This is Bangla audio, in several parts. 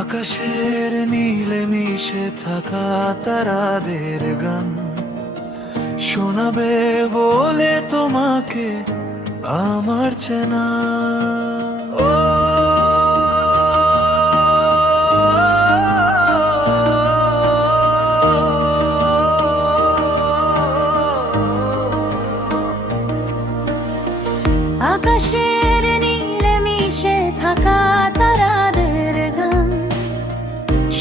আকাশের নীলে মিশে থাকা তারাদের গান শোনাবে বলে তোমাকে আমার চেনা। ও আকাশের নীলে মিশে থাকা তারাদের গান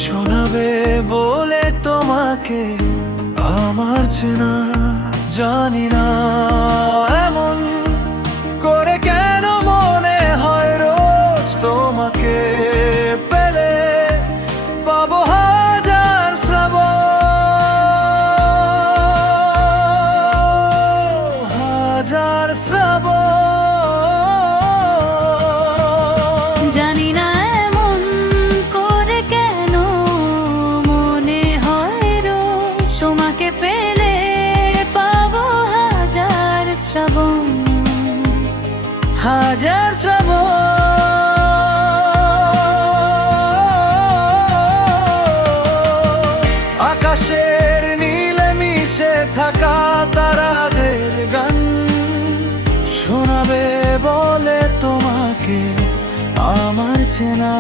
শোনাবে বলে তোমাকে আমার চেনা। জানি না এমন করে কেন মনে হয় রোজ তোমাকে পেলে পাবো হাজার শ্রাবণ, হাজার শ্রাবণ। জানি না এমন করে কেন মনে হয় রোজ তোমাকে পেলে পাবো হাজার শ্রাবণ, হাজার শ্রাবণ। আকাশের নীলে মিশে থাকা তারাদের গান শোনাবে বলে তোমাকে আমার চেনা।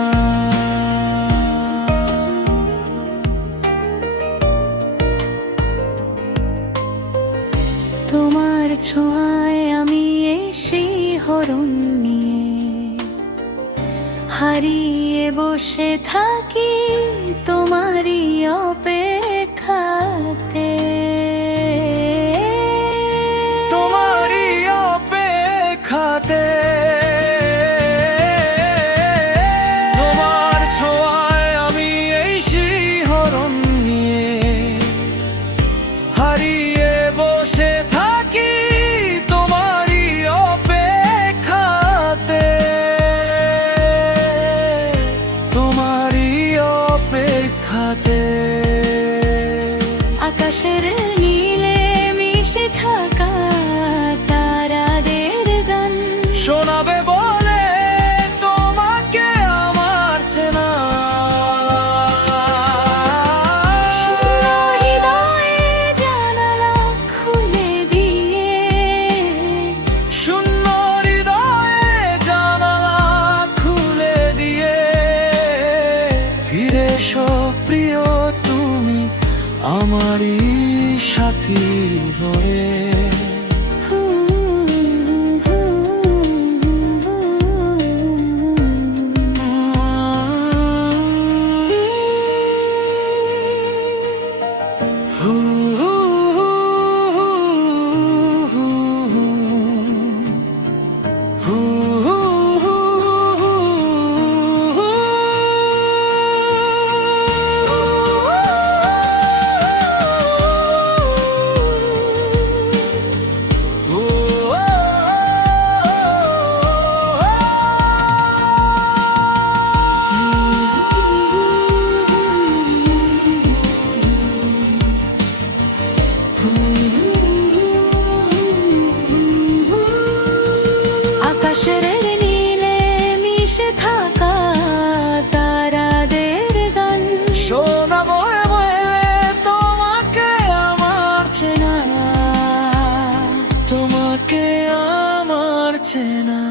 তোমার ছোঁয়ায় আমি এই শিহরণ নিয়ে হারিয়ে বসে থাকি তোমারই অপেক্ষাতে, তোমারই অপেক্ষাতে। তোমার ছোঁয়ায় আমি এই শিহরণ নিয়ে হারিয়ে বসে থাকি তোমারই অপেক্ষাতে, তোমারই অপেক্ষাতে। আকাশের নীলে মিশে থাকা তারাদের গান শোনাবে বলে তোমাকে আমার চেনা। শূন্য হৃদয়ে জানালা খুলে দিয়ে, শূন্য হৃদয়ে জানালা খুলে দিয়ে ফিরে এসো প্রিয় তুমি আমারই সাথী হয়ে। আকাশের নীলে মিশে থাকা তারাদের গান শোনাবো তোমাকে আমার চেনা, তোমাকে আমার চেনা।